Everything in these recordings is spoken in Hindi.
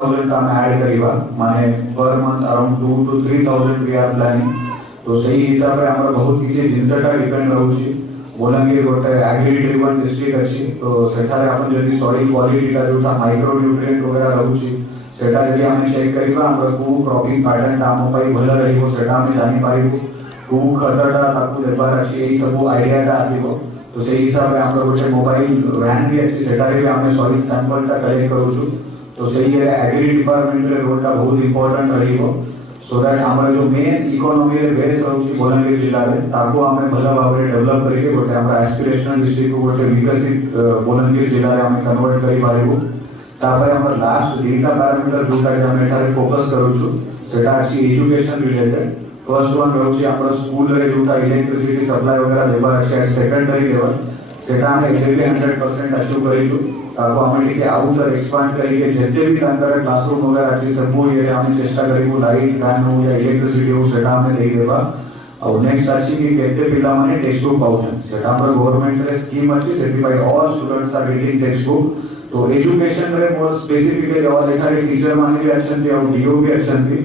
ऐड करिबा माने पर month around 2 to 3000 we are planning. तो सही हिसाब रे हमर बहुत किसी जिनसटा डिपेंड रहउची। बलांगीर गोटे एग्री ड्रिवन डिस्ट्रिक्ट अछि, तो सेठारे आपण जदी सॉइल क्वालिटी का जोटा माइक्रो न्यूट्रिएंट वगैरह रहउची सेटा जदी हम चेक करिबा हमर को क्रॉपिंग पैटर्न काम पई भल रहिबो सेटा हम जानि पारिबो। को खतरटा ताकू देबार अछि एई सब आईडिया ता आसीबो। तो सही हिसाब रे हमर गोटे मोबाइल वैन भी अछि सेटारे भी हम सॉइल सैंपल ता कलेक्ट करूछु। तो सही है एग्री डिपार्टमेंट रे रोल बहुत इंपोर्टेंट रहिबो सो दैट हमर जो मेन इकोनॉमी रे बेस रहउची बलांगीर जिल्ला रे ताको हमें भल भाव रे डेवलप करके गोटे हमरा एस्पिरेशनल डिस्ट्रिक्ट को गोटे विकसित बलांगीर जिल्ला रे हम कन्वर्ट करि पारिबो। तापर हमर लास्ट तीनटा पैरामीटर जोटा हम एठारे फोकस करूछु सेटा अछि एजुकेशन रिलेटेड। फर्स्ट वन रहउची हमर स्कूल रे जोटा इलेक्ट्रिसिटी सप्लाई वगैरह देबा अछि एट सेकेंडरी लेवल सेटा हम एक्जेक्टली 100% अचीव करिछु। ताको हम टिके आउटर एक्सपांड करके जते भी अंदर क्लासरूम वगैरह अछि सब ये हम चेष्टा करिबो लाइट फैन हो या इलेक्ट्रिसिटी हो सेटा हम देई देबा। और नेक्स्ट अछि कि केते पिला माने टेक्स्ट बुक पाउछन सेटा हमर गवर्नमेंट रे स्कीम अछि certified all students are getting text book. तो एजुकेशन रे मोर स्पेसिफिकली ऑल एखारे टीचर माने भी अछंती और डीओ भी अछंती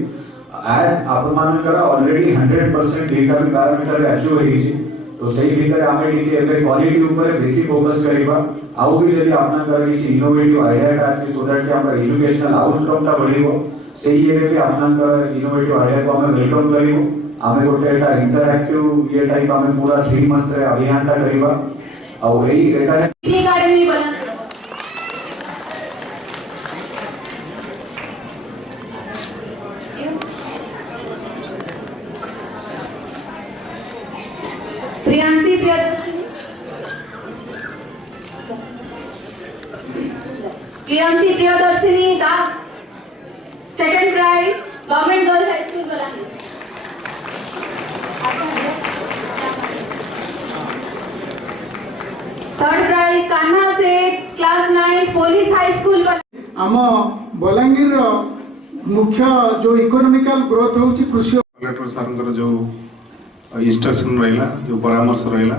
एज आपण मानकर ऑलरेडी 100% डेटा भी पैरामीटर अचीव होईछि। तो सही भीतर आमे टिके एबे क्वालिटी ऊपर बेसी फोकस करिबा। आउ भी जदि आपन कर किछि इनोवेटिव आईडिया का अछि सो दैट कि हमर एजुकेशनल आउटकम ता बढ़िबो सेही एबे भी आपन कर इनोवेटिव आईडिया को हम वेलकम करिबो। आमे गोटे एटा इंटरैक्टिव ये टाइप आमे पूरा 3 मंथ रे अभियान ता करिबा। आउ एई एटा एकेडमी बना Priyanshi Priyadarshini Das second prize government girls high school Balangir. Third prize Kanha Seth class 9 police high school आम बलांगीर मुख्य जो इकोनॉमिकल ग्रोथ होची कृषि कलेक्टर सर जो इंस्ट्रक्शन रहिला जो परामर्श रहिला